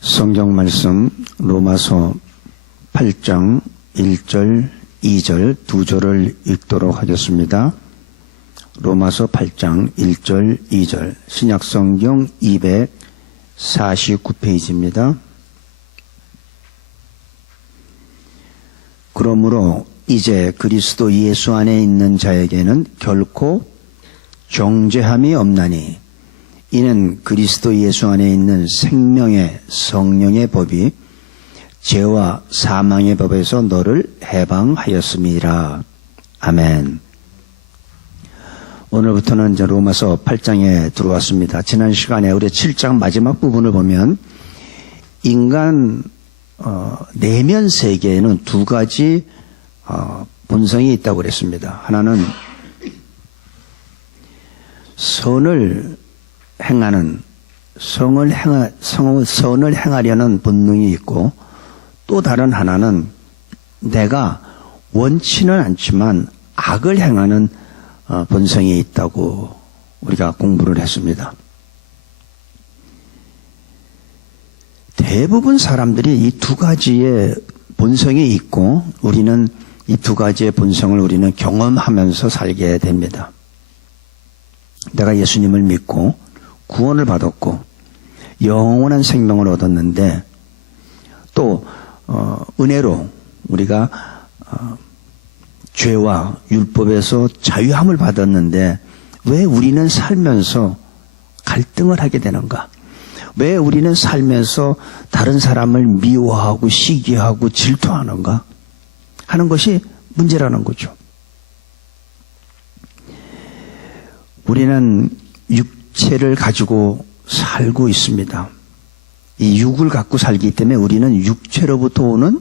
성경 말씀 로마서 8장 1절, 2절 두 절을 읽도록 하겠습니다. 로마서 8장 1절, 2절 신약성경 249페이지입니다. 그러므로 이제 그리스도 예수 안에 있는 자에게는 결코 정죄함이 없나니 이는 그리스도 예수 안에 있는 생명의 성령의 법이 죄와 사망의 법에서 너를 해방하였음이라. 아멘. 오늘부터는 이제 로마서 8장에 들어왔습니다. 지난 시간에 우리 7장 마지막 부분을 보면 인간 내면 세계에는 두 가지 본성이 있다고 그랬습니다. 하나는 선을 행하려는 본능이 있고, 또 다른 하나는 내가 원치는 않지만 악을 행하는 본성이 있다고 우리가 공부를 했습니다. 대부분 사람들이 이 두 가지의 본성이 있고, 우리는 이 두 가지의 본성을 우리는 경험하면서 살게 됩니다. 내가 예수님을 믿고 구원을 받았고 영원한 생명을 얻었는데, 또 은혜로 우리가 죄와 율법에서 자유함을 받았는데 왜 우리는 살면서 갈등을 하게 되는가? 왜 우리는 살면서 다른 사람을 미워하고 시기하고 질투하는가? 하는 것이 문제라는 거죠. 우리는 육체를 가지고 살고 있습니다. 이 육을 갖고 살기 때문에 우리는 육체로부터 오는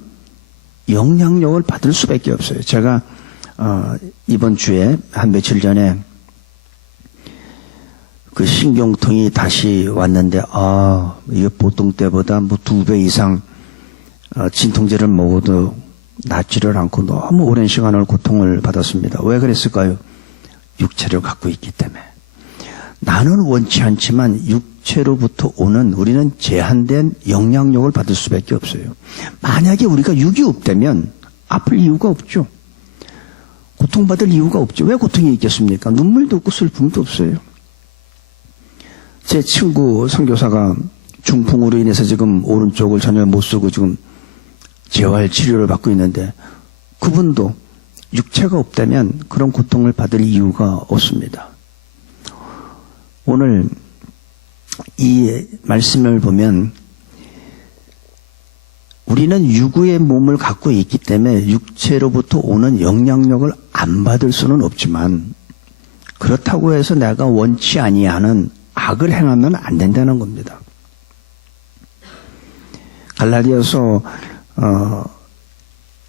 영향력을 받을 수밖에 없어요. 제가 이번 주에 한 며칠 전에 그 신경통이 다시 왔는데, 이게 보통 때보다 뭐 2배 이상 진통제를 먹어도 낫지를 않고 너무 오랜 시간을 고통을 받았습니다. 왜 그랬을까요? 육체를 갖고 있기 때문에. 나는 원치 않지만 육체로부터 오는 우리는 제한된 영향력을 받을 수밖에 없어요. 만약에 우리가 육이 없다면 아플 이유가 없죠. 고통받을 이유가 없죠. 왜 고통이 있겠습니까? 눈물도 없고 슬픔도 없어요. 제 친구 선교사가 중풍으로 인해서 지금 오른쪽을 전혀 못 쓰고 지금 재활 치료를 받고 있는데, 그분도 육체가 없다면 그런 고통을 받을 이유가 없습니다. 오늘 이 말씀을 보면 우리는 육의 몸을 갖고 있기 때문에 육체로부터 오는 영향력을 안 받을 수는 없지만, 그렇다고 해서 내가 원치 아니하는 악을 행하면 안 된다는 겁니다. 갈라디아서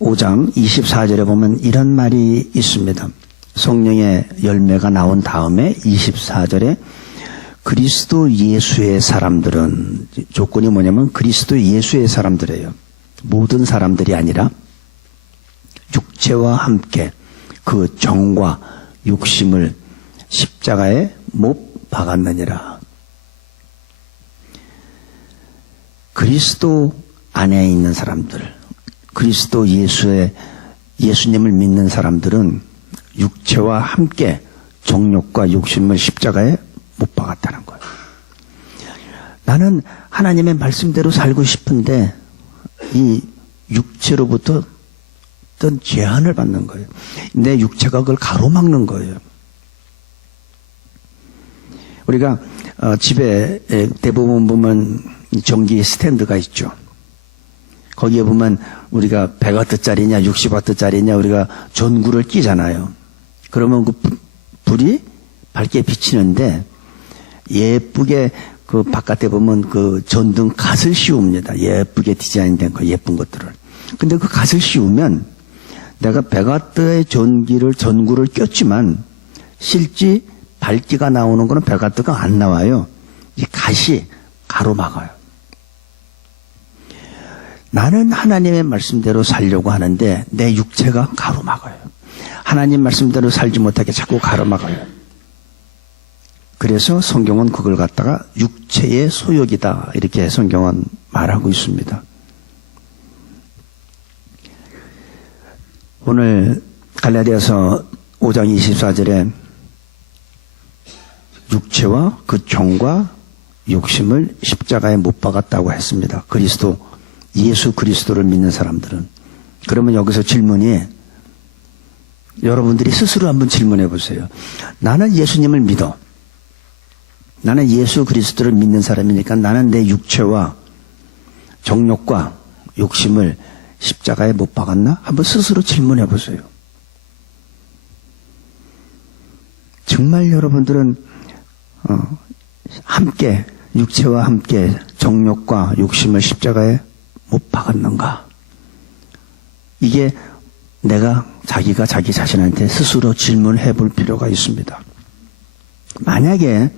5장 24절에 보면 이런 말이 있습니다. 성령의 열매가 나온 다음에 24절에 그리스도 예수의 사람들은, 조건이 뭐냐면 그리스도 예수의 사람들이에요. 모든 사람들이 아니라 육체와 함께 그 정과 욕심을 십자가에 못 박았느니라. 그리스도 안에 있는 사람들, 그리스도 예수님을 믿는 사람들은 육체와 함께 정욕과 욕심을 십자가에 못 박았다는 거예요. 나는 하나님의 말씀대로 살고 싶은데 이 육체로부터 어떤 제한을 받는 거예요. 내 육체가 그걸 가로막는 거예요. 우리가 집에 대부분 보면 전기 스탠드가 있죠. 거기에 보면 우리가 100W짜리냐 60W짜리냐 우리가 전구를 끼잖아요. 그러면 그 불이 밝게 비치는데, 예쁘게 그 바깥에 보면 그 전등 갓을 씌웁니다. 예쁘게 디자인된 거, 예쁜 것들을. 근데 그 갓을 씌우면 내가 100W의 전구를 꼈지만 실제 밝기가 나오는 거는 100W가 안 나와요. 이 갓이 가로막아요. 나는 하나님의 말씀대로 살려고 하는데 내 육체가 가로막아요. 하나님 말씀대로 살지 못하게 자꾸 가로막아요. 그래서 성경은 그걸 갖다가 육체의 소욕이다 이렇게 성경은 말하고 있습니다. 오늘 갈라디아서 5장 24절에 육체와 그 종과 욕심을 십자가에 못 박았다고 했습니다. 예수 그리스도를 믿는 사람들은. 그러면 여기서 질문이, 여러분들이 스스로 한번 질문해 보세요. 나는 예수님을 믿어. 나는 예수 그리스도를 믿는 사람이니까 나는 내 육체와 정욕과 욕심을 십자가에 못 박았나? 한번 스스로 질문해 보세요. 정말 여러분들은 함께 육체와 함께 정욕과 욕심을 십자가에 못 박았는가? 이게 자기가 자기 자신한테 스스로 질문해 볼 필요가 있습니다. 만약에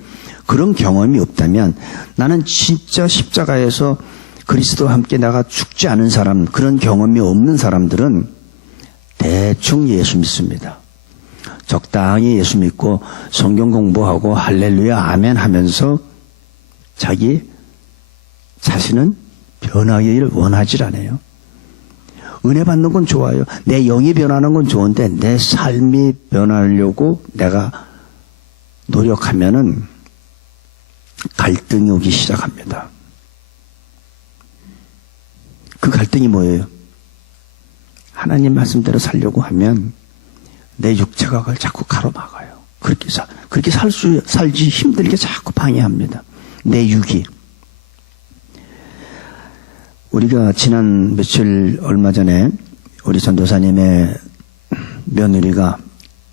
그런 경험이 없다면 나는 진짜 십자가에서 그리스도와 함께 내가 죽지 않은 사람, 그런 경험이 없는 사람들은 대충 예수 믿습니다. 적당히 예수 믿고 성경 공부하고 할렐루야 아멘 하면서 자기 자신은 변하기를 원하지 않아요. 은혜 받는 건 좋아요. 내 영이 변하는 건 좋은데 내 삶이 변하려고 내가 노력하면은 갈등이 오기 시작합니다. 그 갈등이 뭐예요? 하나님 말씀대로 살려고 하면 내 육체가 그걸 자꾸 가로막아요. 그렇게 살지 힘들게 자꾸 방해합니다. 내 육이. 우리가 지난 며칠 얼마 전에 우리 전도사님의 며느리가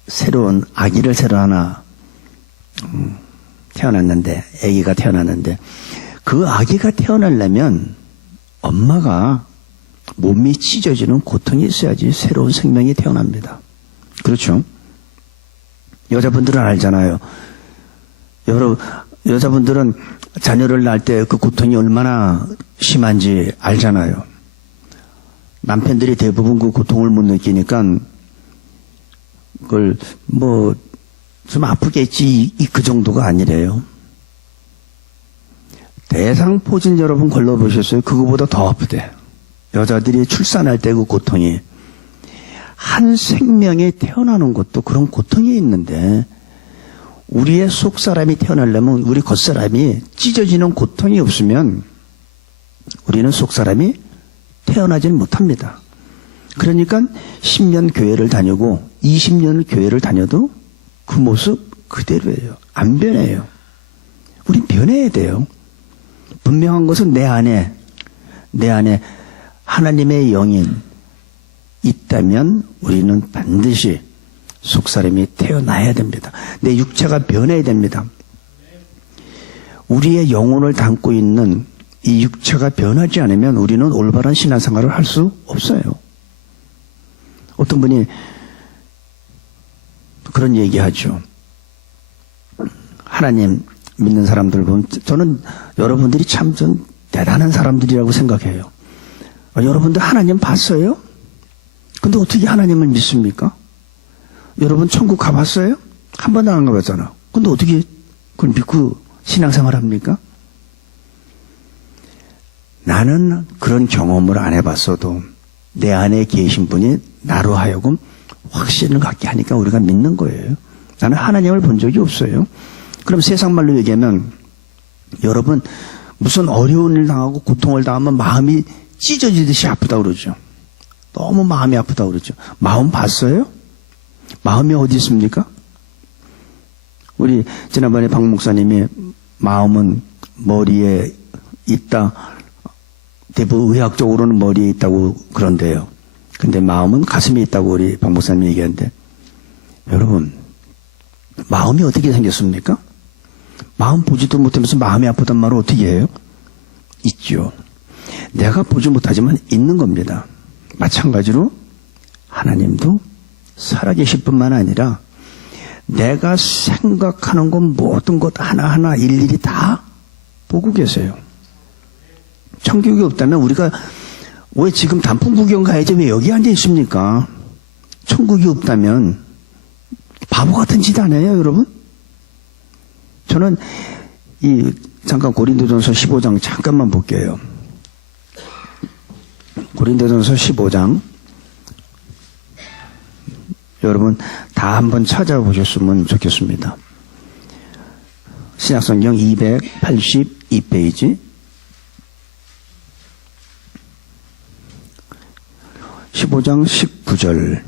새로운 아기를 새로 하나 태어났는데, 아기가 태어났는데, 그 아기가 태어나려면 엄마가 몸이 찢어지는 고통이 있어야지 새로운 생명이 태어납니다. 그렇죠? 여자분들은 알잖아요. 여자분들은 자녀를 낳을 때 그 고통이 얼마나 심한지 알잖아요. 남편들이 대부분 그 고통을 못 느끼니까 그걸 좀 아프겠지 그 정도가 아니래요. 대상포진 여러분 걸러보셨어요? 그거보다 더 아프대. 여자들이 출산할 때 그 고통이. 한 생명이 태어나는 것도 그런 고통이 있는데 우리의 속사람이 태어나려면 우리 겉사람이 찢어지는 고통이 없으면 우리는 속사람이 태어나지는 못합니다. 그러니까 10년 교회를 다니고 20년 교회를 다녀도 그 모습 그대로예요. 안 변해요. 우린 변해야 돼요. 분명한 것은 내 안에 하나님의 영인 있다면 우리는 반드시 속사람이 태어나야 됩니다. 내 육체가 변해야 됩니다. 우리의 영혼을 담고 있는 이 육체가 변하지 않으면 우리는 올바른 신앙생활을 할 수 없어요. 어떤 분이 그런 얘기하죠. 하나님 믿는 사람들 보면 저는 여러분들이 참 대단한 사람들이라고 생각해요. 여러분들 하나님 봤어요? 근데 어떻게 하나님을 믿습니까? 여러분 천국 가봤어요? 한 번도 안 가봤잖아. 근데 어떻게 그걸 믿고 신앙생활 합니까? 나는 그런 경험을 안 해봤어도 내 안에 계신 분이 나로 하여금 확신을 갖게 하니까 우리가 믿는 거예요. 나는 하나님을 본 적이 없어요. 그럼 세상 말로 얘기하면 여러분 무슨 어려운 일 당하고 고통을 당하면 마음이 찢어지듯이 아프다 그러죠. 너무 마음이 아프다 그러죠. 마음 봤어요? 마음이 어디 있습니까? 우리 지난번에 박 목사님이 마음은 머리에 있다. 대부분 의학적으로는 머리에 있다고 그런데요. 근데 마음은 가슴에 있다고 우리 박 목사님이 얘기하는데 여러분 마음이 어떻게 생겼습니까? 마음 보지도 못하면서 마음이 아프단 말을 어떻게 해요? 있죠. 내가 보지 못하지만 있는 겁니다. 마찬가지로 하나님도 살아계실 뿐만 아니라 내가 생각하는 것 모든 것 하나하나 일일이 다 보고 계세요. 천국이 없다면 우리가 왜 지금 단풍 구경 가야지 왜 여기 앉아 있습니까? 천국이 없다면 바보 같은 짓 안 해요, 여러분? 저는 잠깐 고린도전서 15장 잠깐만 볼게요. 고린도전서 15장. 여러분 다 한번 찾아보셨으면 좋겠습니다. 신약성경 282페이지. 15장 19절.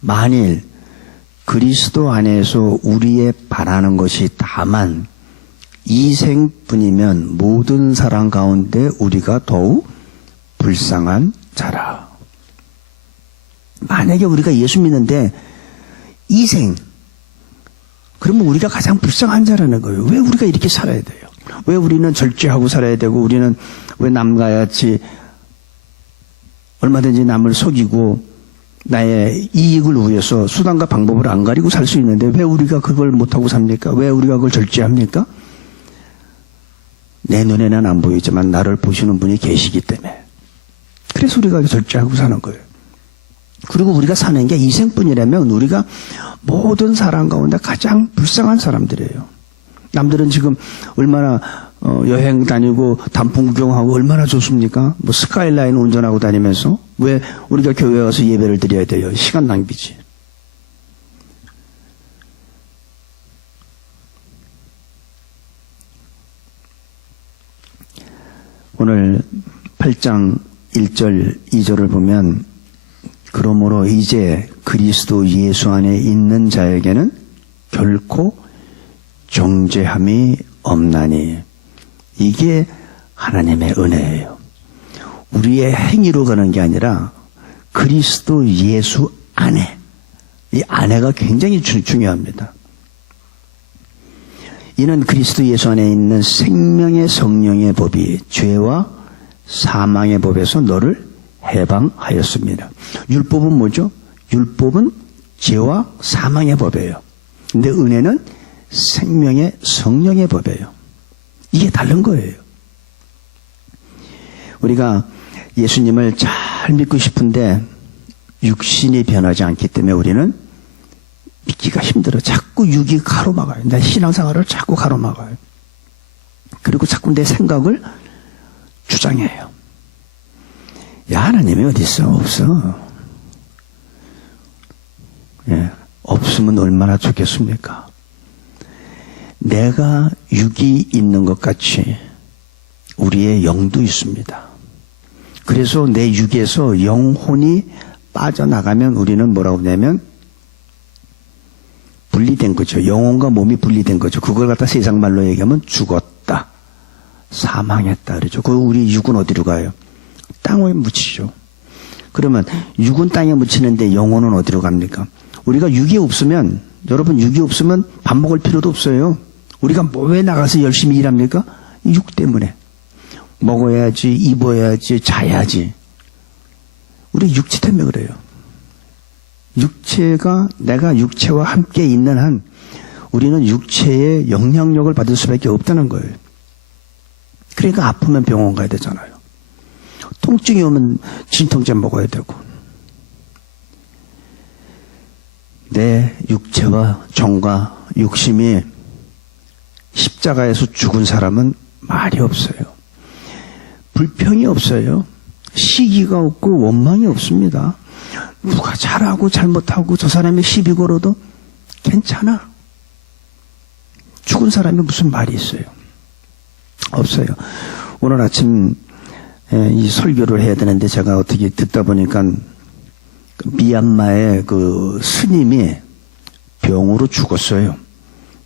만일 그리스도 안에서 우리의 바라는 것이 다만 이생뿐이면 모든 사람 가운데 우리가 더욱 불쌍한 자라. 만약에 우리가 예수 믿는데 이생, 그러면 우리가 가장 불쌍한 자라는 거예요. 왜 우리가 이렇게 살아야 돼요? 왜 우리는 절제하고 살아야 되고, 우리는 왜 남과 같이 얼마든지 남을 속이고 나의 이익을 위해서 수단과 방법을 안 가리고 살 수 있는데 왜 우리가 그걸 못하고 삽니까? 왜 우리가 그걸 절제합니까? 내 눈에는 안 보이지만 나를 보시는 분이 계시기 때문에. 그래서 우리가 절제하고 사는 거예요. 그리고 우리가 사는 게 이생뿐이라면 우리가 모든 사람 가운데 가장 불쌍한 사람들이에요. 남들은 지금 얼마나 여행 다니고 단풍 구경하고 얼마나 좋습니까? 뭐 스카이라인 운전하고 다니면서 왜 우리가 교회에 와서 예배를 드려야 돼요? 시간 낭비지. 오늘 8장 1절 2절을 보면 그러므로 이제 그리스도 예수 안에 있는 자에게는 결코 정죄함이 없나니. 이게 하나님의 은혜예요. 우리의 행위로 가는 게 아니라 그리스도 예수 안에. 이 안에가 굉장히 중요합니다. 이는 그리스도 예수 안에 있는 생명의 성령의 법이 죄와 사망의 법에서 너를 해방하였습니다. 율법은 뭐죠? 율법은 죄와 사망의 법이에요. 근데 은혜는 생명의 성령의 법이에요. 이게 다른 거예요. 우리가 예수님을 잘 믿고 싶은데 육신이 변하지 않기 때문에 우리는 믿기가 힘들어. 자꾸 육이 가로막아요. 내 신앙생활을 자꾸 가로막아요. 그리고 자꾸 내 생각을 주장해요. 야, 하나님이 어디 있어? 없어. 예, 없으면 얼마나 좋겠습니까? 내가 육이 있는 것 같이 우리의 영도 있습니다. 그래서 내 육에서 영혼이 빠져나가면 우리는 뭐라고 하냐면 분리된 거죠. 영혼과 몸이 분리된 거죠. 그걸 갖다 세상 말로 얘기하면 죽었다, 사망했다 그러죠. 그 우리 육은 어디로 가요? 땅에 묻히죠. 그러면 육은 땅에 묻히는데 영혼은 어디로 갑니까? 우리가 육이 없으면, 여러분 육이 없으면 밥 먹을 필요도 없어요. 우리가 왜 나가서 열심히 일합니까? 육 때문에. 먹어야지, 입어야지, 자야지. 우리 육체 때문에 그래요. 육체가, 내가 육체와 함께 있는 한 우리는 육체의 영향력을 받을 수밖에 없다는 거예요. 그러니까 아프면 병원 가야 되잖아요. 통증이 오면 진통제 먹어야 되고. 내 육체와 정과 욕심이 십자가에서 죽은 사람은 말이 없어요. 불평이 없어요. 시기가 없고 원망이 없습니다. 누가 잘하고 잘못하고 저 사람이 시비 걸어도 괜찮아. 죽은 사람이 무슨 말이 있어요? 없어요. 오늘 아침 이 설교를 해야 되는데 제가 어떻게 듣다 보니까 미얀마의 그 스님이 병으로 죽었어요.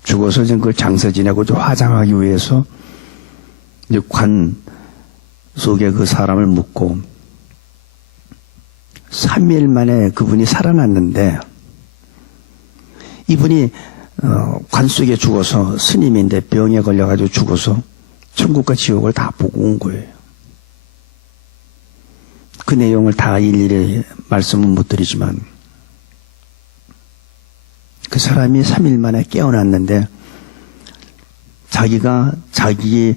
죽어서 지금 그걸 장사 지내고 화장하기 위해서 이제 관 속에 그 사람을 묻고 3일 만에 그분이 살아났는데 이분이 관 속에 죽어서 스님인데 병에 걸려가지고 죽어서 천국과 지옥을 다 보고 온 거예요. 그 내용을 다 일일이 말씀은 못 드리지만 그 사람이 3일 만에 깨어났는데 자기가 자기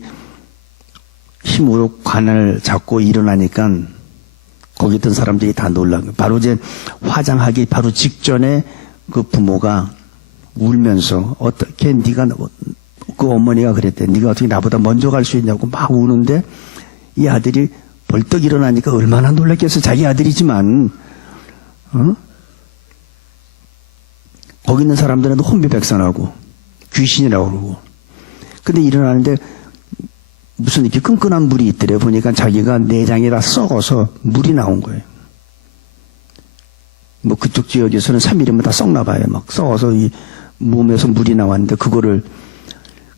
힘으로 관을 잡고 일어나니까 거기 있던 사람들이 다 놀란 거예요. 바로 이제 화장하기 바로 직전에 그 부모가 울면서 어떻게 네가 그 어머니가 그랬대. 네가 어떻게 나보다 먼저 갈 수 있냐고 막 우는데 이 아들이 벌떡 일어나니까 얼마나 놀랐겠어. 자기 아들이지만 거기 있는 사람들은 혼비백산하고 귀신이라고 그러고. 근데 일어나는데 무슨 이렇게 끈끈한 물이 있더래. 보니까 자기가 내장이 다 썩어서 물이 나온 거예요. 뭐 그쪽 지역에서는 3일이면 다 썩나 봐요. 막 썩어서 이 몸에서 물이 나왔는데 그거를.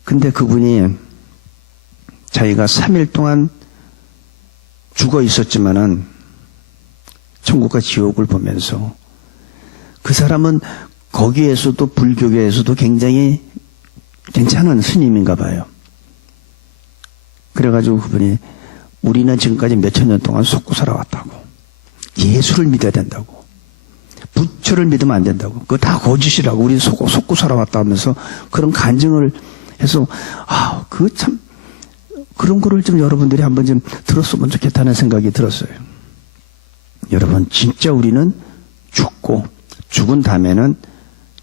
근데 그분이 자기가 3일 동안 죽어 있었지만은 천국과 지옥을 보면서 그 사람은 거기에서도 불교계에서도 굉장히 괜찮은 스님인가 봐요. 그래가지고 그분이 우리는 지금까지 몇천 년 동안 속고 살아왔다고. 예수를 믿어야 된다고. 부처를 믿으면 안 된다고. 그거 다 거짓이라고. 우리는 속고 살아왔다 하면서 그런 간증을 해서 그 참 그런 거를 좀 여러분들이 한번 좀 들었으면 좋겠다는 생각이 들었어요. 여러분 진짜 우리는 죽고 죽은 다음에는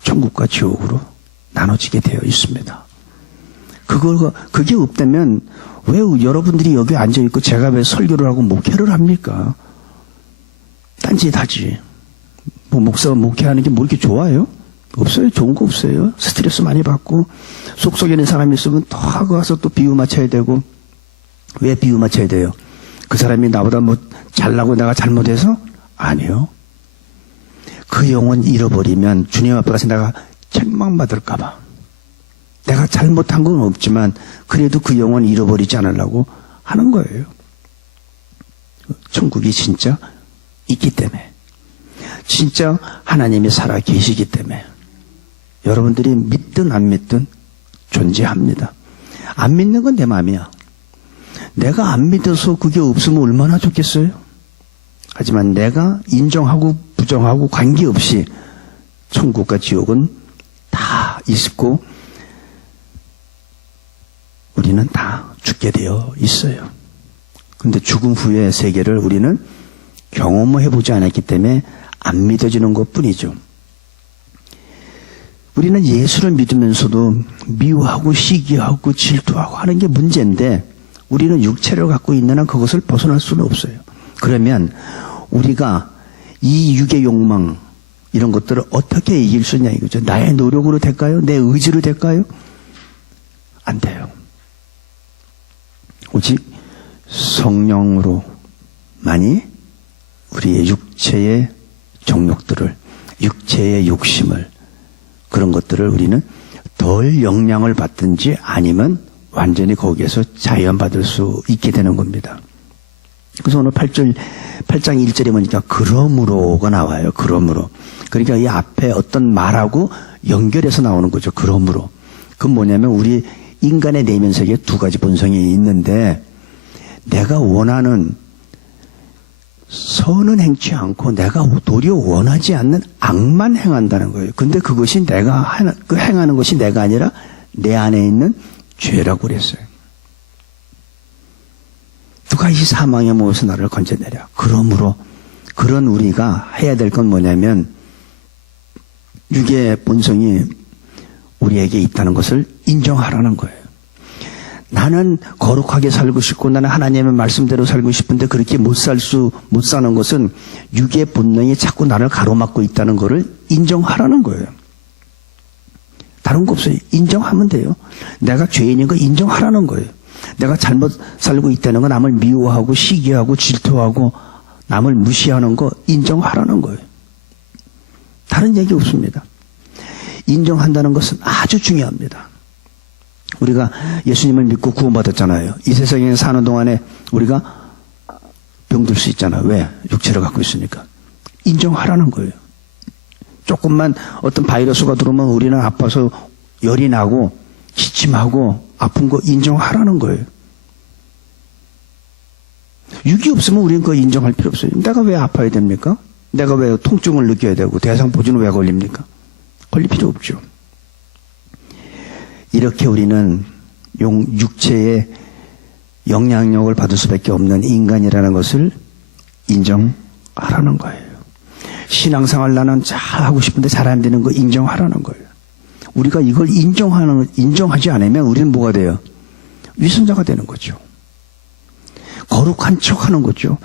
천국과 지옥으로 나눠지게 되어 있습니다. 그게 없다면 왜 여러분들이 여기 앉아있고 제가 왜 설교를 하고 목회를 합니까? 딴짓하지. 뭐 목사가 목회하는 게 뭐 이렇게 좋아요? 없어요. 좋은 거 없어요. 스트레스 많이 받고 속속에 있는 사람이 있으면 또 하고 가서 또 비유 맞춰야 되고. 왜 비유 맞춰야 돼요? 그 사람이 나보다 뭐 잘나고 내가 잘못해서? 아니요. 그 영혼 잃어버리면 주님 앞에 가서 내가 책망받을까 봐. 내가 잘못한 건 없지만 그래도 그 영혼 잃어버리지 않으려고 하는 거예요. 천국이 진짜 있기 때문에. 진짜 하나님이 살아 계시기 때문에. 여러분들이 믿든 안 믿든 존재합니다. 안 믿는 건 내 마음이야. 내가 안 믿어서 그게 없으면 얼마나 좋겠어요? 하지만 내가 인정하고 부정하고 관계없이 천국과 지옥은 다 있고 우리는 다 죽게 되어 있어요. 그런데 죽음 후의 세계를 우리는 경험해보지 않았기 때문에 안 믿어지는 것뿐이죠. 우리는 예수를 믿으면서도 미워하고 시기하고 질투하고 하는 게 문제인데 우리는 육체를 갖고 있는 한 그것을 벗어날 수는 없어요. 그러면 우리가 이 육의 욕망 이런 것들을 어떻게 이길 수 있냐 이거죠. 나의 노력으로 될까요? 내 의지로 될까요? 안 돼요. 오직 성령으로만이 우리의 육체의 정욕들을, 육체의 욕심을 그런 것들을 우리는 덜 영향을 받든지 아니면 완전히 거기에서 자연받을 수 있게 되는 겁니다. 그래서 오늘 8장 1절에 보니까 그러므로가 나와요. 그러므로. 그러니까 이 앞에 어떤 말하고 연결해서 나오는 거죠. 그러므로. 그건 뭐냐면 우리 인간의 내면 세계에 두 가지 본성이 있는데 내가 원하는 선은 행치 않고 내가 도리어 원하지 않는 악만 행한다는 거예요. 근데 그것이 행하는 것이 내가 아니라 내 안에 있는 죄라고 그랬어요. 누가 이 사망의 몸에서 나를 건져내랴. 그러므로 그런 우리가 해야 될 건 뭐냐면 육의 본성이 우리에게 있다는 것을 인정하라는 거예요. 나는 거룩하게 살고 싶고 나는 하나님의 말씀대로 살고 싶은데 그렇게 못 사는 것은 육의 본능이 자꾸 나를 가로막고 있다는 것을 인정하라는 거예요. 다른 거 없어요. 인정하면 돼요. 내가 죄인인 거 인정하라는 거예요. 내가 잘못 살고 있다는 거 남을 미워하고 시기하고 질투하고 남을 무시하는 거 인정하라는 거예요. 다른 얘기 없습니다. 인정한다는 것은 아주 중요합니다. 우리가 예수님을 믿고 구원받았잖아요. 이 세상에 사는 동안에 우리가 병들 수 있잖아요. 왜? 육체를 갖고 있으니까. 인정하라는 거예요. 조금만 어떤 바이러스가 들어오면 우리는 아파서 열이 나고 기침하고 아픈 거 인정하라는 거예요. 육이 없으면 우리는 그거 인정할 필요 없어요. 내가 왜 아파야 됩니까? 내가 왜 통증을 느껴야 되고 대상포진은 왜 걸립니까? 걸릴 필요 없죠. 이렇게 우리는 육체의 영향력을 받을 수밖에 없는 인간이라는 것을 인정하라는 거예요. 신앙생활 나는 잘하고 싶은데 잘 안 되는 거 인정하라는 거예요. 우리가 이걸 인정하지 않으면 우리는 뭐가 돼요? 위선자가 되는 거죠. 거룩한 척 하는 거죠.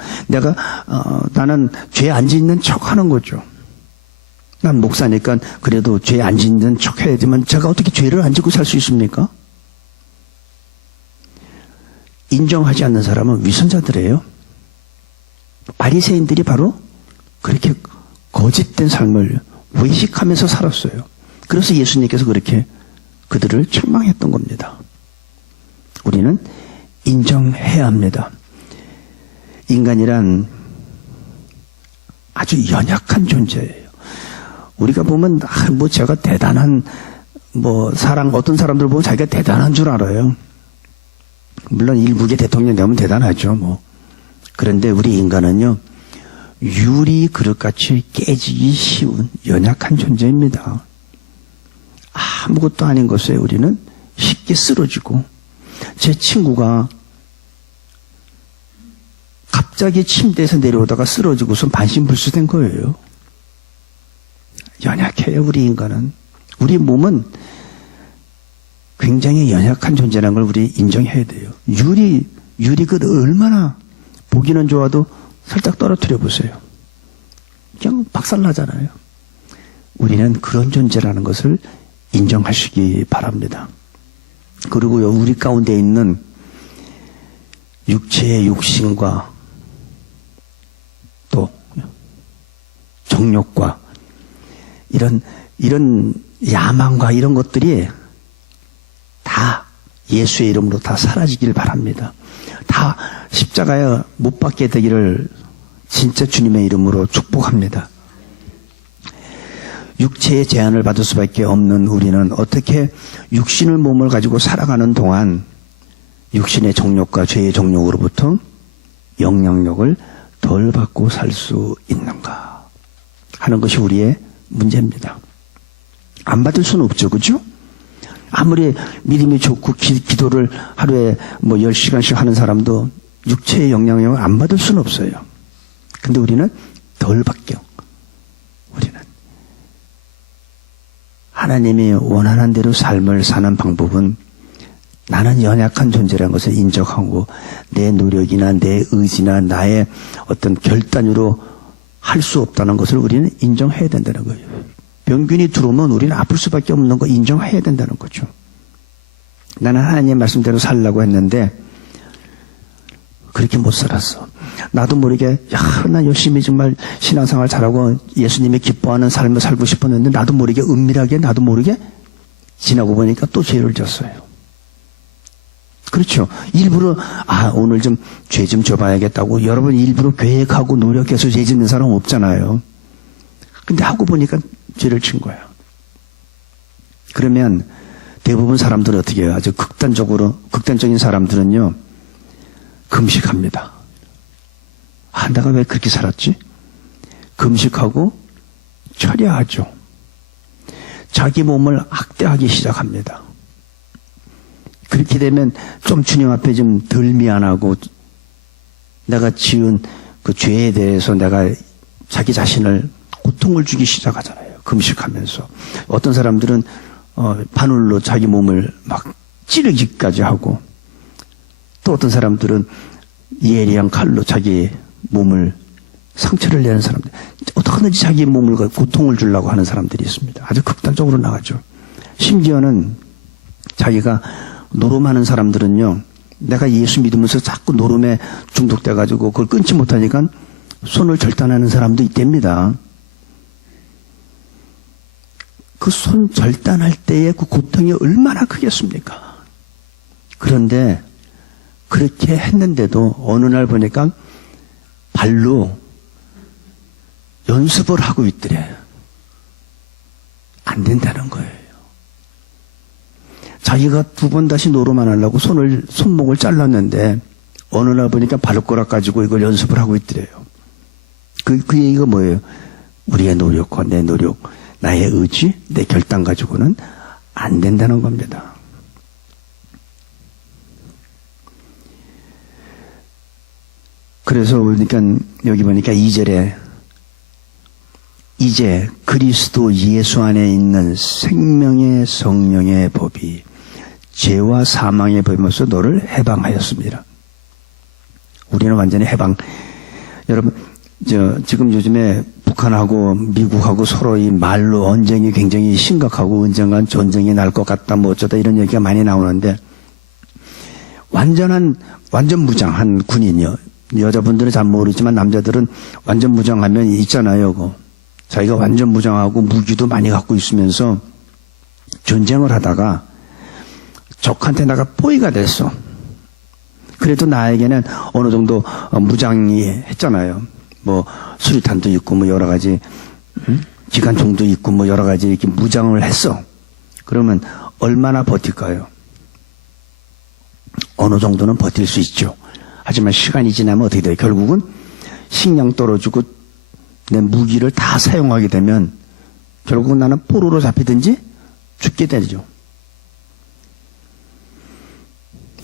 나는 죄 안 짓는 척 하는 거죠. 난 목사니까 그래도 죄 안 짓는 척 해야지만 제가 어떻게 죄를 안 짓고 살 수 있습니까? 인정하지 않는 사람은 위선자들이에요. 바리새인들이 바로 그렇게 거짓된 삶을 외식하면서 살았어요. 그래서 예수님께서 그렇게 그들을 책망했던 겁니다. 우리는 인정해야 합니다. 인간이란 아주 연약한 존재예요. 우리가 보면 제가 대단한 어떤 사람들 보면 자기가 대단한 줄 알아요. 물론 일국의 대통령 되면 대단하죠. 그런데 우리 인간은요, 유리 그릇같이 깨지기 쉬운 연약한 존재입니다. 아무것도 아닌 것에 우리는 쉽게 쓰러지고, 제 친구가 갑자기 침대에서 내려오다가 쓰러지고서 반신불수된 거예요. 연약해요, 우리 인간은. 우리 몸은 굉장히 연약한 존재라는 걸 우리 인정해야 돼요. 유리그릇 얼마나 보기는 좋아도 살짝 떨어뜨려 보세요. 그냥 박살나잖아요. 우리는 그런 존재라는 것을 인정하시기 바랍니다. 그리고요, 우리 가운데 있는 육체의 욕심과 또 정욕과 이런 야망과 이런 것들이 다 예수의 이름으로 다 사라지길 바랍니다. 다 십자가에 못 박게 되기를 진짜 주님의 이름으로 축복합니다. 육체의 제한을 받을 수밖에 없는 우리는 어떻게 육신의 몸을 가지고 살아가는 동안 육신의 정욕과 죄의 정욕으로부터 영향력을 덜 받고 살 수 있는가 하는 것이 우리의 문제입니다. 안 받을 수는 없죠, 그죠? 아무리 믿음이 좋고 기도를 하루에 10시간씩 하는 사람도 육체의 영향력을 안 받을 수는 없어요. 근데 우리는 덜 받겨. 우리는 하나님이 원하는 대로 삶을 사는 방법은 나는 연약한 존재라는 것을 인정하고 내 노력이나 내 의지나 나의 어떤 결단으로 할 수 없다는 것을 우리는 인정해야 된다는 거예요. 병균이 들어오면 우리는 아플 수밖에 없는 거 인정해야 된다는 거죠. 나는 하나님의 말씀대로 살려고 했는데 그렇게 못 살았어. 나도 모르게 나 열심히 정말 신앙생활 잘하고 예수님이 기뻐하는 삶을 살고 싶었는데 나도 모르게 은밀하게 나도 모르게 지나고 보니까 또 죄를 졌어요. 그렇죠. 일부러 오늘 좀 죄 좀 져봐야겠다고 여러분 일부러 계획하고 노력해서 죄 짓는 사람 없잖아요. 근데 하고 보니까 죄를 친 거예요. 그러면 대부분 사람들은 어떻게 해요? 아주 극단적인 사람들은요, 금식합니다. 내가 왜 그렇게 살았지? 금식하고 철야하죠. 자기 몸을 학대하기 시작합니다. 그렇게 되면 좀 주님 앞에 좀 덜 미안하고 내가 지은 그 죄에 대해서 내가 자기 자신을 고통을 주기 시작하잖아요. 금식하면서. 어떤 사람들은 바늘로 자기 몸을 막 찌르기까지 하고 또 어떤 사람들은 예리한 칼로 자기 몸을 상처를 내는 사람들, 어떻게든지 자기 몸을 고통을 주려고 하는 사람들이 있습니다. 아주 극단적으로 나가죠. 심지어는 자기가 노름하는 사람들은요, 내가 예수 믿으면서 자꾸 노름에 중독돼가지고 그걸 끊지 못하니까 손을 절단하는 사람도 있답니다. 그 손 절단할 때의 그 고통이 얼마나 크겠습니까? 그런데 그렇게 했는데도 어느 날 보니까 발로 연습을 하고 있더래. 안 된다는 거예요. 자기가 2번 다시 노름만 하려고 손목을 잘랐는데 어느 날 보니까 발가락 가지고 이걸 연습을 하고 있더래요. 그 얘기가 뭐예요? 우리의 노력과 내 노력, 나의 의지, 내 결단 가지고는 안 된다는 겁니다. 그래서 여기 보니까 2절에 이제 그리스도 예수 안에 있는 생명의 성령의 법이 죄와 사망의 법에서 너를 해방하였습니다. 우리는 완전히 해방. 여러분, 지금 요즘에 북한하고 미국하고 서로 이 말로 언쟁이 굉장히 심각하고 언젠간 전쟁이 날 것 같다 뭐 어쩌다 이런 얘기가 많이 나오는데, 완전 무장한 군인이요. 여자분들은 잘 모르지만 남자들은 완전 무장하면 있잖아요. 자기가 완전 무장하고 무기도 많이 갖고 있으면서 전쟁을 하다가 적한테 내가 포위가 됐어. 그래도 나에게는 어느 정도 무장이 했잖아요. 뭐 수류탄도 있고 뭐 여러 가지 기관총도 있고 뭐 여러 가지 이렇게 무장을 했어. 그러면 얼마나 버틸까요? 어느 정도는 버틸 수 있죠. 하지만 시간이 지나면 어떻게 돼요? 결국은 식량 떨어지고 내 무기를 다 사용하게 되면 결국은 나는 포로로 잡히든지 죽게 되죠.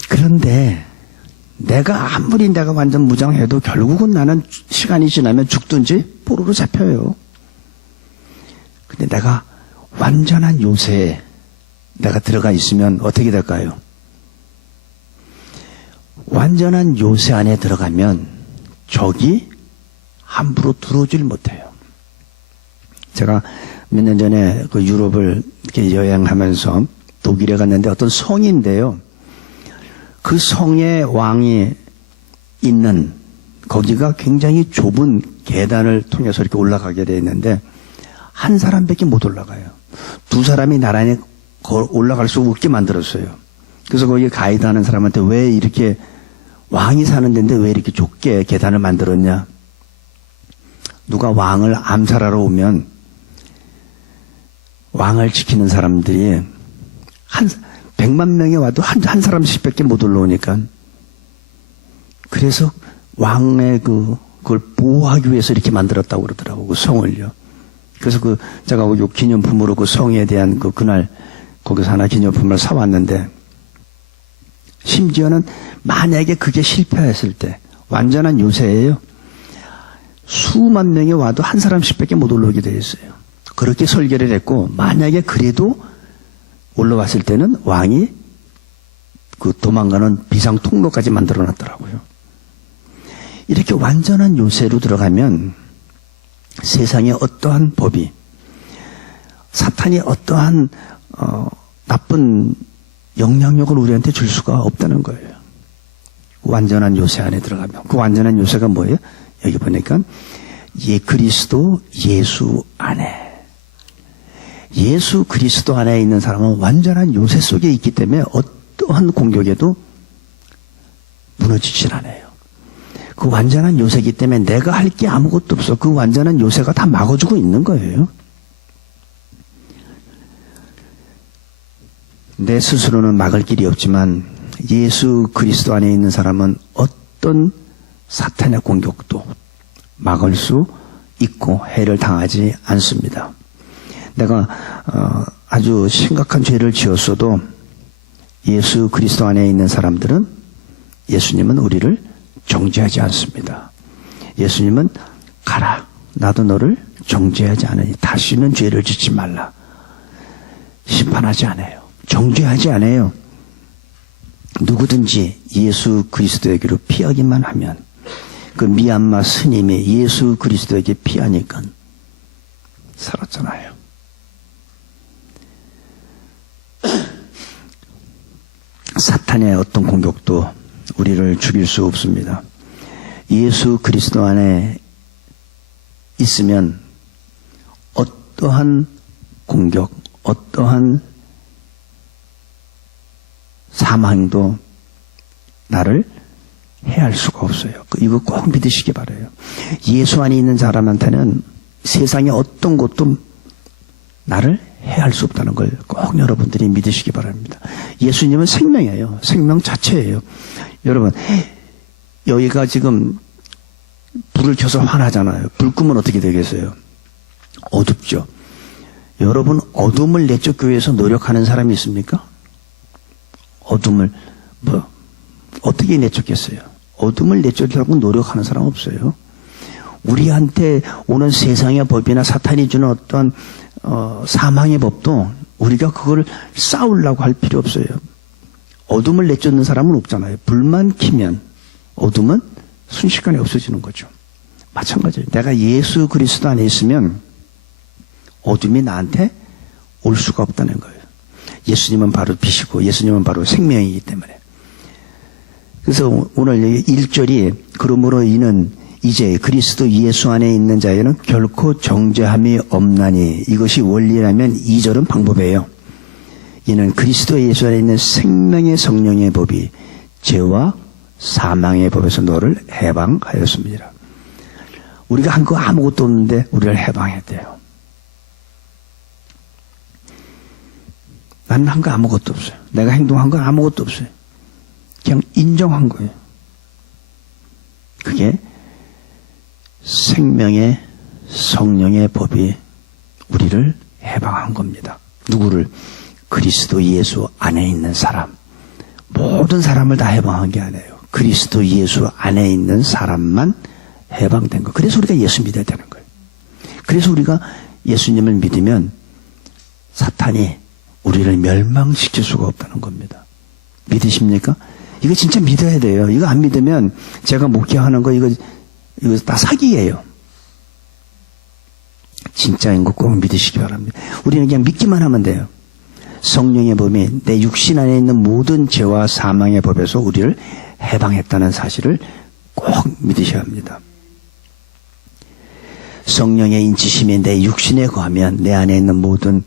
그런데 아무리 내가 완전 무장해도 결국은 나는 시간이 지나면 죽든지 포로로 잡혀요. 근데 내가 완전한 요새에 내가 들어가 있으면 어떻게 될까요? 완전한 요새 안에 들어가면 적이 함부로 들어오질 못해요. 제가 몇 년 전에 그 유럽을 이렇게 여행하면서 독일에 갔는데 어떤 성인데요. 그 성의 왕이 있는 거기가 굉장히 좁은 계단을 통해서 이렇게 올라가게 되어 있는데 한 사람밖에 못 올라가요. 두 사람이 나란히 올라갈 수 없게 만들었어요. 그래서 거기 가이드 하는 사람한테 왜 이렇게 왕이 사는 데인데 왜 이렇게 좁게 계단을 만들었냐? 누가 왕을 암살하러 오면 왕을 지키는 사람들이 100만 명이 와도 한 사람씩밖에 못 올라오니까 그래서 왕의 그걸 보호하기 위해서 이렇게 만들었다고 그러더라고요. 그 성을요. 그래서 제가 요 기념품으로 그 성에 대한 그날 거기서 하나 기념품을 사왔는데 심지어는 만약에 그게 실패했을 때 완전한 요새예요. 수만 명이 와도 한 사람씩밖에 못 올라오게 되어 있어요. 그렇게 설계를 했고 만약에 그래도 올라왔을 때는 왕이 그 도망가는 비상 통로까지 만들어 놨더라고요. 이렇게 완전한 요새로 들어가면 세상에 어떠한 법이 사탄이 어떠한 나쁜 영향력을 우리한테 줄 수가 없다는 거예요. 완전한 요새 안에 들어가면. 그 완전한 요새가 뭐예요? 여기 보니까 그리스도 예수 안에. 예수 그리스도 안에 있는 사람은 완전한 요새 속에 있기 때문에 어떠한 공격에도 무너지질 않아요. 그 완전한 요새이기 때문에 내가 할 게 아무것도 없어. 그 완전한 요새가 다 막아주고 있는 거예요. 내 스스로는 막을 길이 없지만 예수 그리스도 안에 있는 사람은 어떤 사탄의 공격도 막을 수 있고 해를 당하지 않습니다. 내가 아주 심각한 죄를 지었어도 예수 그리스도 안에 있는 사람들은 예수님은 우리를 정죄하지 않습니다. 예수님은 가라. 나도 너를 정죄하지 않으니 다시는 죄를 짓지 말라. 심판하지 않아요. 정죄하지 않아요. 누구든지 예수 그리스도에게로 피하기만 하면 그 미얀마 스님이 예수 그리스도에게 피하니까 살았잖아요. 사탄의 어떤 공격도 우리를 죽일 수 없습니다. 예수 그리스도 안에 있으면 어떠한 공격, 어떠한 사망도 나를 해할 수가 없어요. 이거 꼭 믿으시기 바라요. 예수 안에 있는 사람한테는 세상의 어떤 것도 나를 해할 수 없다는 걸 꼭 여러분들이 믿으시기 바랍니다. 예수님은 생명이에요. 생명 자체예요. 여러분, 여기가 지금 불을 켜서 화나잖아요. 불 끄면 어떻게 되겠어요? 어둡죠. 여러분, 어둠을 내쫓기 위해서 노력하는 사람이 있습니까? 어둠을 어떻게 내쫓겠어요? 어둠을 내쫓으려고 노력하는 사람 없어요. 우리한테 오는 세상의 법이나 사탄이 주는 어떤 사망의 법도 우리가 그걸 싸우려고 할 필요 없어요. 어둠을 내쫓는 사람은 없잖아요. 불만 키면 어둠은 순식간에 없어지는 거죠. 마찬가지예요. 내가 예수 그리스도 안에 있으면 어둠이 나한테 올 수가 없다는 거예요. 예수님은 바로 빛이고 예수님은 바로 생명이기 때문에. 그래서 오늘 1절이 그러므로 이는 이제 그리스도 예수 안에 있는 자에는 결코 정죄함이 없나니, 이것이 원리라면 2절은 방법이에요. 이는 그리스도 예수 안에 있는 생명의 성령의 법이 죄와 사망의 법에서 너를 해방하였습니다. 우리가 한 거 아무것도 없는데 우리를 해방했대요. 나는 한 거 아무것도 없어요. 내가 행동한 건 아무것도 없어요. 그냥 인정한 거예요. 그게 생명의 성령의 법이 우리를 해방한 겁니다. 누구를? 그리스도 예수 안에 있는 사람. 모든 사람을 다 해방한 게 아니에요. 그리스도 예수 안에 있는 사람만 해방된 거. 그래서 우리가 예수 믿어야 되는 거예요. 그래서 우리가 예수님을 믿으면 사탄이 우리를 멸망시킬 수가 없다는 겁니다. 믿으십니까? 이거 진짜 믿어야 돼요. 이거 안 믿으면 제가 목회하는 거 이거 다 사기예요. 진짜인 거 꼭 믿으시기 바랍니다. 우리는 그냥 믿기만 하면 돼요. 성령의 법이 내 육신 안에 있는 모든 죄와 사망의 법에서 우리를 해방했다는 사실을 꼭 믿으셔야 합니다. 성령의 인치심이 내 육신에 거하면 내 안에 있는 모든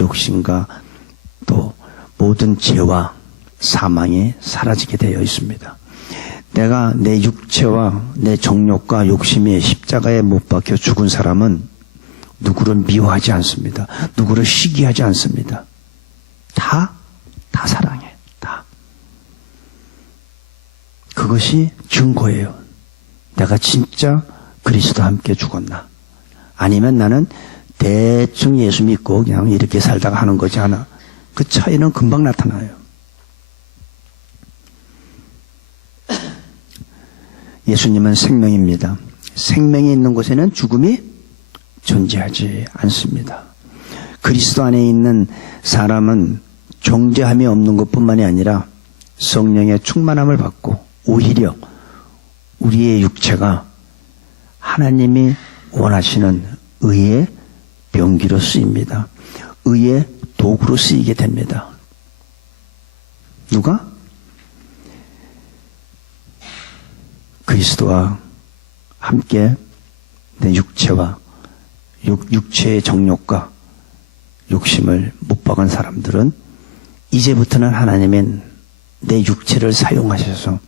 욕심과 또 모든 죄와 사망이 사라지게 되어 있습니다. 내가 내 육체와 내 정욕과 욕심이 십자가에 못 박혀 죽은 사람은 누구를 미워하지 않습니다. 누구를 시기하지 않습니다. 다 사랑해. 다. 그것이 증거예요. 내가 진짜 그리스도와 함께 죽었나. 아니면 나는 대충 예수 믿고 그냥 이렇게 살다가 하는 거지 않아. 그 차이는 금방 나타나요. 예수님은 생명입니다. 생명이 있는 곳에는 죽음이 존재하지 않습니다. 그리스도 안에 있는 사람은 정죄함이 없는 것뿐만이 아니라 성령의 충만함을 받고 오히려 우리의 육체가 하나님이 원하시는 의의 병기로 쓰입니다. 의의 도구로 쓰이게 됩니다. 누가? 그리스도와 함께 내 육체와 육체의 정욕과 욕심을 못 박은 사람들은 이제부터는 하나님은 내 육체를 사용하셔서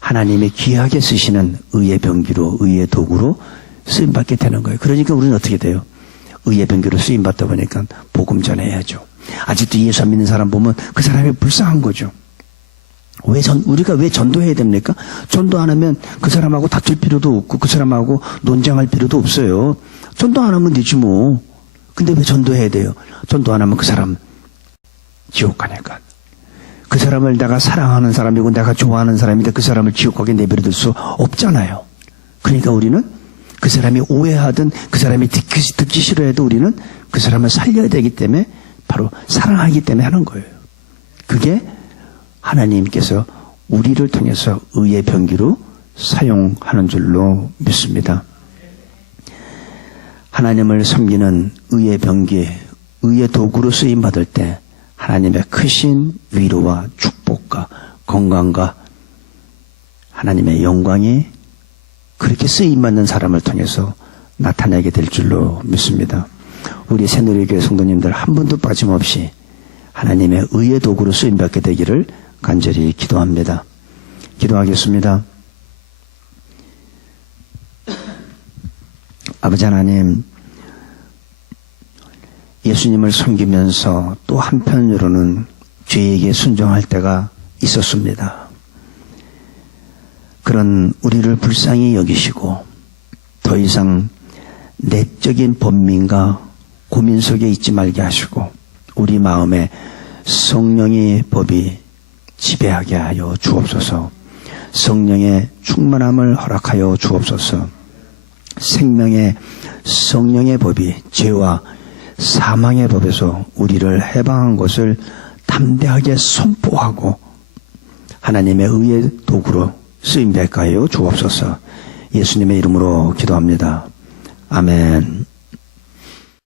하나님이 귀하게 쓰시는 의의 병기로, 의의 도구로 쓰임받게 되는 거예요. 그러니까 우리는 어떻게 돼요? 의의 병기로 쓰임받다 보니까 복음 전해야죠. 아직도 예수 안 믿는 사람 보면 그 사람이 불쌍한 거죠. 우리가 왜 전도해야 됩니까? 전도 안 하면 그 사람하고 다툴 필요도 없고 그 사람하고 논쟁할 필요도 없어요. 전도 안 하면 되지 뭐. 근데 왜 전도해야 돼요? 전도 안 하면 그 사람 지옥 가니까. 그 사람을 내가 사랑하는 사람이고 내가 좋아하는 사람인데 그 사람을 지옥 가게 내버려둘 수 없잖아요. 그러니까 우리는 그 사람이 오해하든 그 사람이 듣기 싫어해도 우리는 그 사람을 살려야 되기 때문에 바로 사랑하기 때문에 하는 거예요. 그게 하나님께서 우리를 통해서 의의 병기로 사용하는 줄로 믿습니다. 하나님을 섬기는 의의 병기, 의의 도구로 쓰임받을 때 하나님의 크신 위로와 축복과 건강과 하나님의 영광이 그렇게 쓰임받는 사람을 통해서 나타나게 될 줄로 믿습니다. 우리 새누리교회 성도님들 한 분도 빠짐없이 하나님의 의의 도구로 쓰임받게 되기를 간절히 기도합니다. 기도하겠습니다. 아버지 하나님, 예수님을 섬기면서 또 한편으로는 죄에게 순종할 때가 있었습니다. 그런 우리를 불쌍히 여기시고 더 이상 내적인 번민과 고민 속에 있지 말게 하시고 우리 마음에 성령의 법이 지배하게 하여 주옵소서. 성령의 충만함을 허락하여 주옵소서. 생명의 성령의 법이 죄와 사망의 법에서 우리를 해방한 것을 담대하게 선포하고 하나님의 의의 도구로 쓰임받게 하여 주옵소서. 예수님의 이름으로 기도합니다. 아멘.